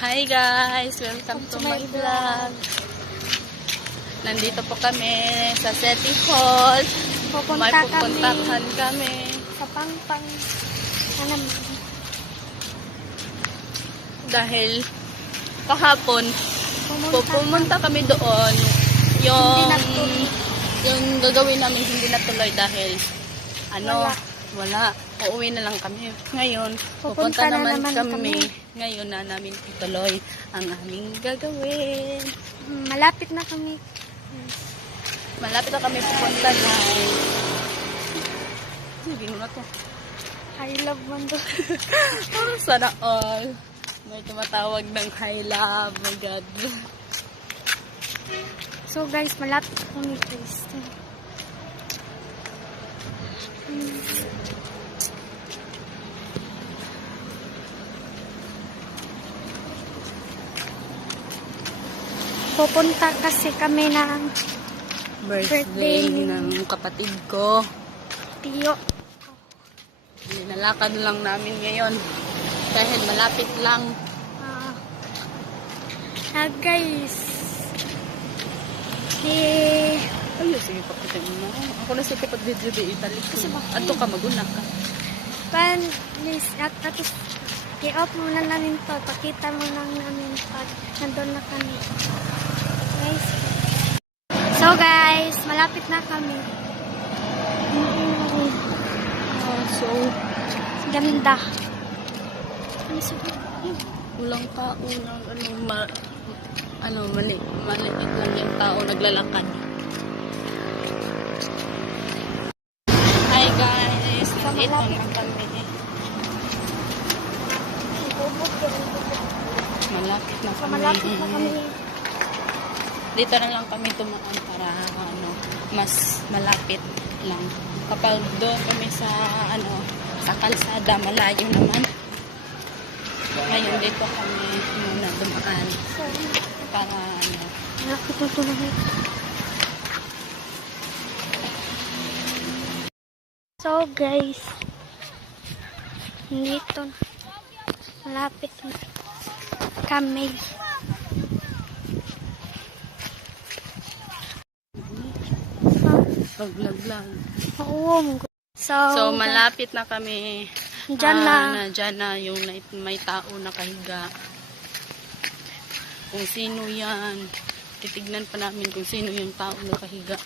Hi guys! Welcome to my vlog. Nandito po kami sa City Hall. May pupuntahan kami. Sa Pangpang. Dahil kahapon, pupunta kami doon. Yung gagawin namin hindi natuloy dahil wala. Uuwi na lang kami. Ngayon, pupunta naman kami. Ngayon na namin ituloy ang aming gagawin. Malapit na kami. Malapit na kami pupunta na. Sige na to. I love man do. Sana all. May tumatawag ng I love. My God. So guys, malapit kami guys. Pupunta kasi kami ng Birthday ng kapatid ko. Tiyo. Nalakad lang namin ngayon. Dahil malapit lang. Guys. Ayun, sige pakitin mo. Ako na sige pag-video di Italy. Ato ka, magunak ka. Tapos, i-off muna namin to. Pakita mo lang namin pag nandun na kami. Guys. So guys, malapit na kami. So, ganda. ulang tao ng maliit lang yung tao naglalakad. Hi guys, ito na kami. Malapit na kami. Dito na lang kami tumaan para mas malapit lang. Kapag doon kami sa sa kalsada, malayo naman. Ngayon dito kami muna dumaan para So guys, dito malapit na kami. paglag-lag. Oo. So malapit na kami. Diyan na yung may tao nakahiga. Kung sino yan. Titignan pa namin kung sino yung tao nakahiga.